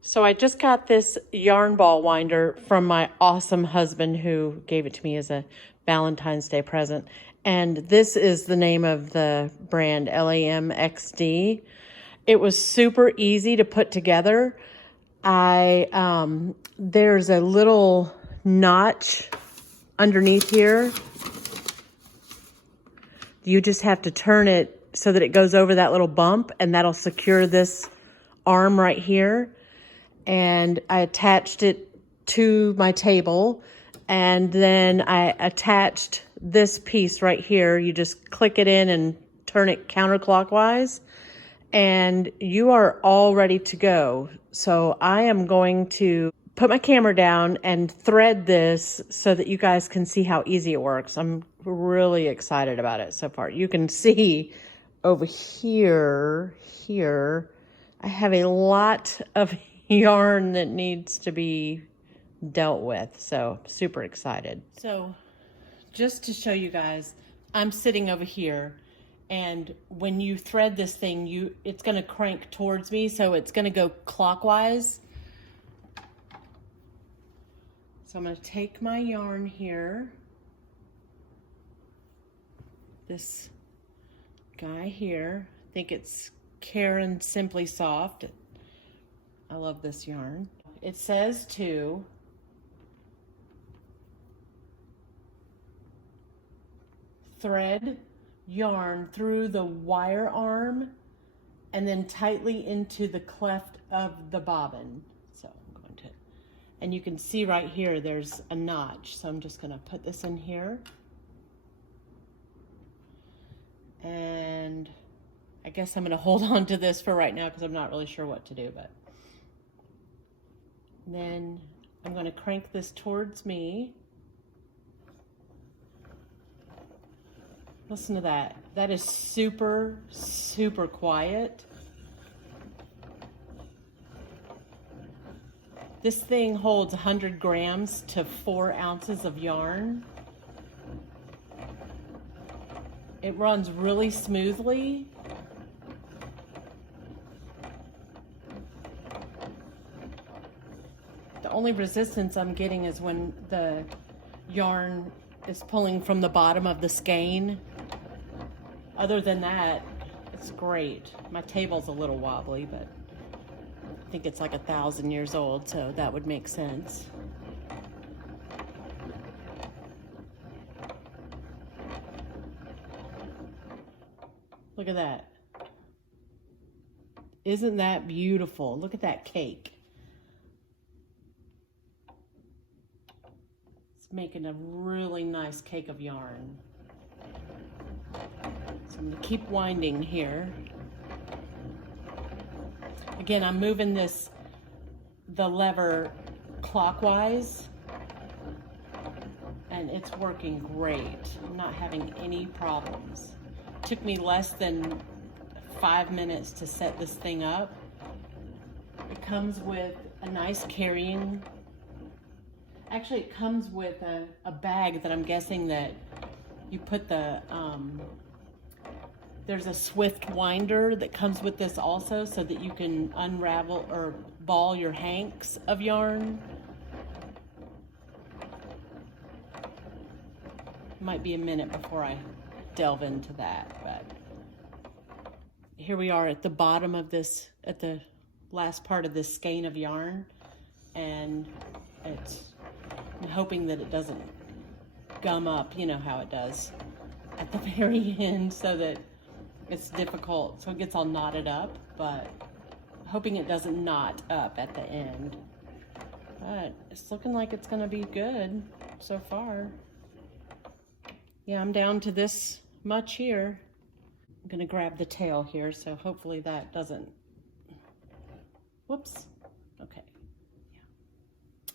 So I just got this yarn ball winder from my awesome husband who gave it to me as a Valentine's Day present. And this is the name of the brand, LAMXD. It was super easy to put together. There's a little notch underneath here. You just have to turn it so that it goes over that little bump, and that'll secure this arm right here. And I attached it to my table, and then I attached this piece right here. You just click it in and turn it counterclockwise, and you are all ready to go. So I am going to put my camera down and thread this so that you guys can see how easy it works. I'm really excited about it so far. You can see over here, I have a lot of yarn that needs to be dealt with. So super excited. So just to show you guys, I'm sitting over here, and when you thread this thing, it's going to crank towards me, so it's going to go clockwise. So I'm going to take my yarn here, this guy here, I think it's Karen Simply Soft. I love this yarn. It says to thread yarn through the wire arm and then tightly into the cleft of the bobbin. So I'm going to, and you can see right here there's a notch, so I'm just going to put this in here, and I guess I'm going to hold on to this for right now because I'm not really sure what to do. But then I'm going to crank this towards me. Listen to that. That is super, super quiet. This thing holds 100 grams to 4 ounces of yarn. It runs really smoothly. The only resistance I'm getting is when the yarn is pulling from the bottom of the skein. Other than that, it's great. My table's a little wobbly, but I think it's like 1,000 years old, so that would make sense. Look at that. Isn't that beautiful? Look at that cake. It's making a really nice cake of yarn. So I'm going to keep winding here. Again, I'm moving the lever clockwise, and it's working great. I'm not having any problems. It took me less than 5 minutes to set this thing up. It comes with a nice carrying, actually it comes with a bag that I'm guessing that you put the, there's a swift winder that comes with this also, so that you can unravel or ball your hanks of yarn. Might be a minute before I delve into that, but here we are at the bottom of this, at the last part of this skein of yarn, and I'm hoping that it doesn't gum up, you know how it does at the very end, so that it's difficult, so it gets all knotted up, but hoping it doesn't knot up at the end. But it's looking like it's gonna be good so far. Yeah, I'm down to this much here. I'm gonna grab the tail here, so hopefully that doesn't, whoops, okay.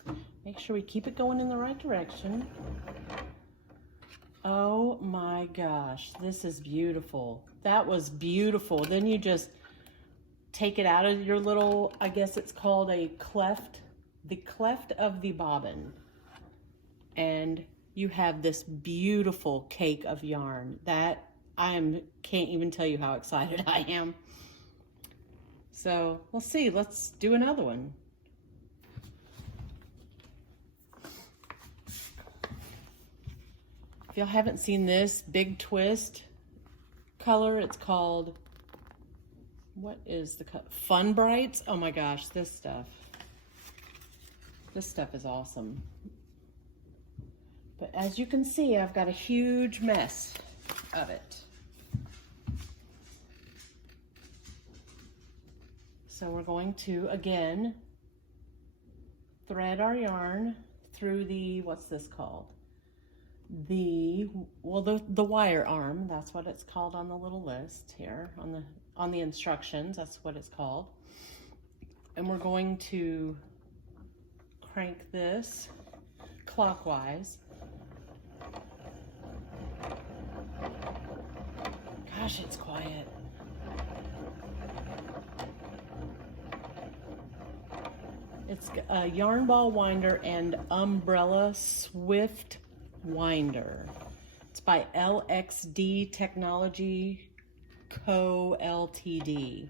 Yeah. Make sure we keep it going in the right direction. Oh my gosh, this is beautiful. That was beautiful. Then you just take it out of your little, I guess it's called a cleft, the cleft of the bobbin. And you have this beautiful cake of yarn. That can't even tell you how excited I am. So let's see, let's do another one. If y'all haven't seen this big twist color, it's called, what is the color? Fun Brights. Oh my gosh, this stuff is awesome. But as you can see, I've got a huge mess of it. So we're going to, again, thread our yarn through the, what's this called? The wire arm. That's what it's called on the little list here, on the instructions. That's what it's called. And we're going to crank this clockwise. Gosh, it's quiet. It's a yarn ball winder and umbrella swift winder. It's by LAMXD Technology Co. Ltd.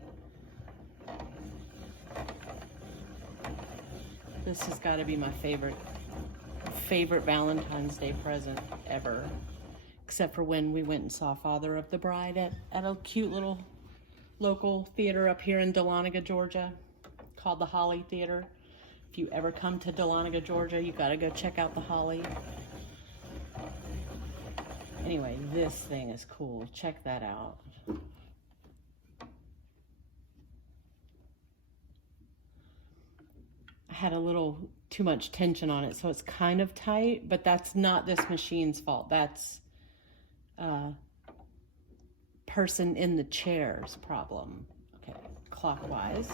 This has got to be my favorite Valentine's Day present ever. Except for when we went and saw Father of the Bride at a cute little local theater up here in Dahlonega, Georgia, called the Holly Theater. If you ever come to Dahlonega, Georgia, you gotta go check out the Holly. Anyway, this thing is cool. Check that out. I had a little too much tension on it, so it's kind of tight, but that's not this machine's fault. That's person in the chair's problem. Okay, clockwise.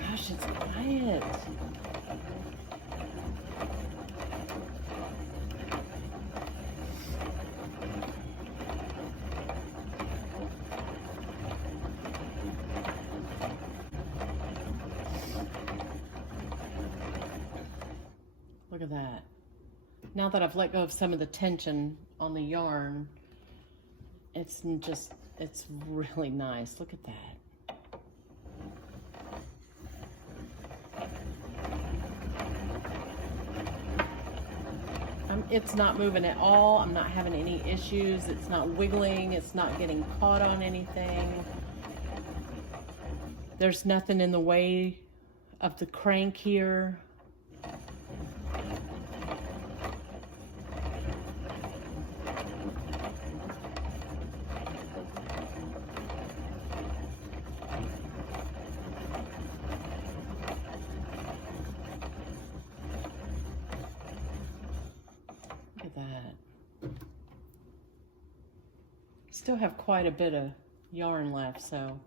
Gosh, it's quiet. Look at that. Now that I've let go of some of the tension on the yarn, it's really nice. Look at that. It's not moving at all. I'm not having any issues. It's not wiggling. It's not getting caught on anything. There's nothing in the way of the crank here. That. Still have quite a bit of yarn left, so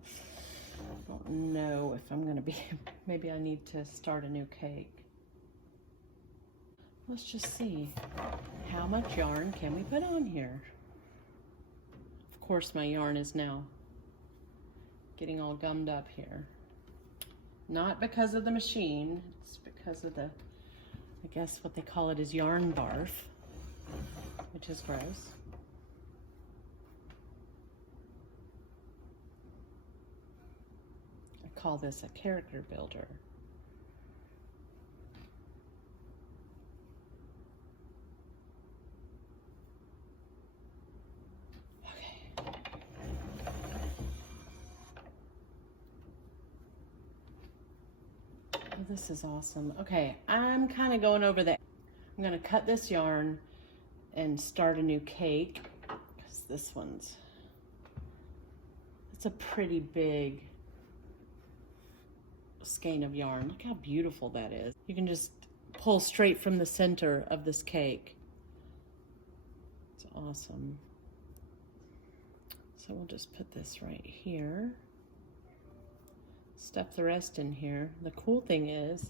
I don't know if I'm gonna be, maybe I need to start a new cake. Let's just see, how much yarn can we put on here? Of course my yarn is now getting all gummed up here. Not because of the machine, it's because of the, I guess what they call it is yarn barf, which is gross. I call this a character builder. Okay. Oh, this is awesome. Okay, I'm kind of going over that. I'm going to cut this yarn and start a new cake, because this one's, it's a pretty big skein of yarn. Look how beautiful that is. You can just pull straight from the center of this cake. It's awesome. So we'll just put this right here. Stuff the rest in here. The cool thing is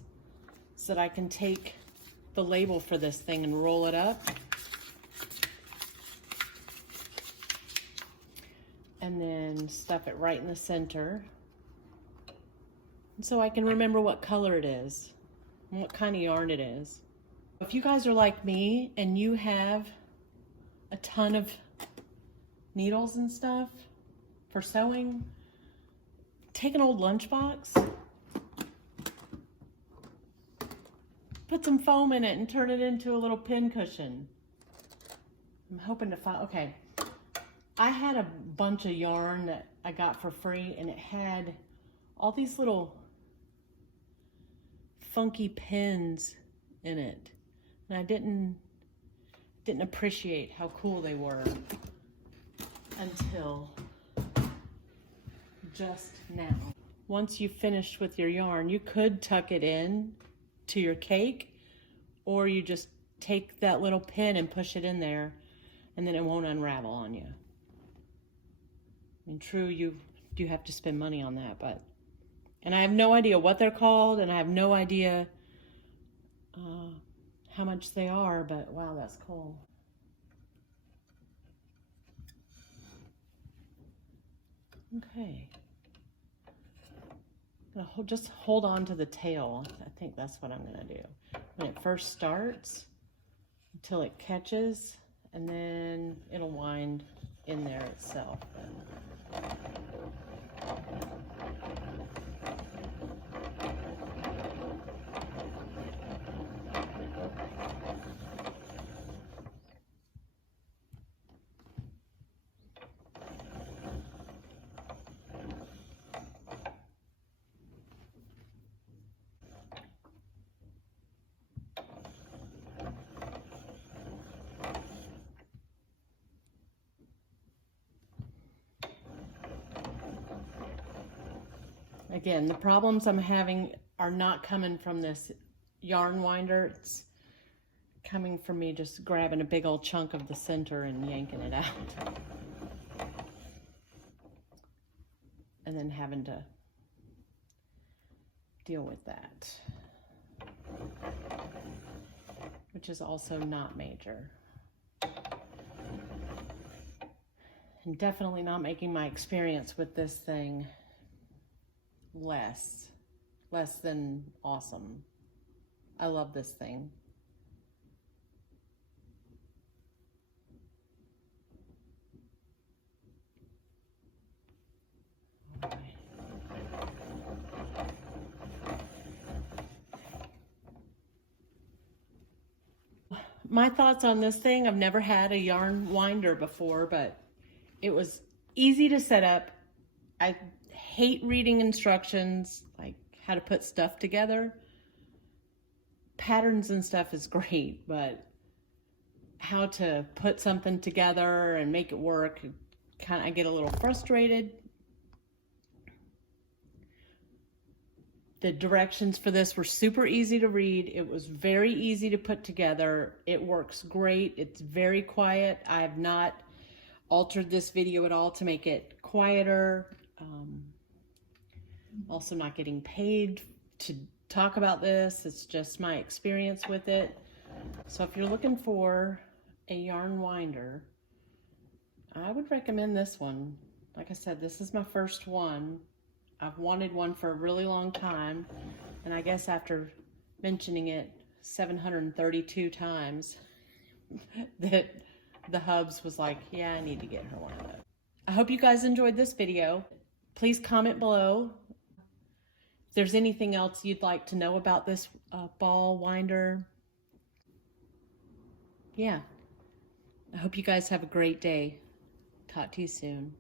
that I can take the label for this thing and roll it up. And then stuff it right in the center. And so I can remember what color it is and what kind of yarn it is. If you guys are like me and you have a ton of needles and stuff for sewing, take an old lunchbox, put some foam in it and turn it into a little pin cushion. I'm hoping to find, okay. I had a bunch of yarn that I got for free, and it had all these little funky pins in it. And I didn't appreciate how cool they were until just now. Once you've finished with your yarn, you could tuck it in to your cake, or you just take that little pin and push it in there, and then it won't unravel on you. I mean, true, you do have to spend money on that, but, and I have no idea what they're called, and I have no idea how much they are, but wow, that's cool. Okay. I'm gonna just hold on to the tail. I think that's what I'm gonna do. When it first starts, until it catches, and then it'll wind in there itself. Again, the problems I'm having are not coming from this yarn winder. It's coming from me just grabbing a big old chunk of the center and yanking it out. And then having to deal with that, which is also not major. And definitely not making my experience with this thing less than awesome. I love this thing. Okay. My thoughts on this thing, I've never had a yarn winder before, but it was easy to set up. I hate reading instructions, like how to put stuff together. Patterns and stuff is great, but how to put something together and make it work, I get a little frustrated. The directions for this were super easy to read. It was very easy to put together. It works great. It's very quiet. I have not altered this video at all to make it quieter. Also not getting paid to talk about this. It's just my experience with it. So if you're looking for a yarn winder, I would recommend this one. Like I said, this is my first one. I've wanted one for a really long time, and I guess after mentioning it 732 times, that the hubs was like, yeah, I need to get her one of those. I hope you guys enjoyed this video. Please comment below if there's anything else you'd like to know about this ball winder. Yeah, I hope you guys have a great day. Talk to you soon.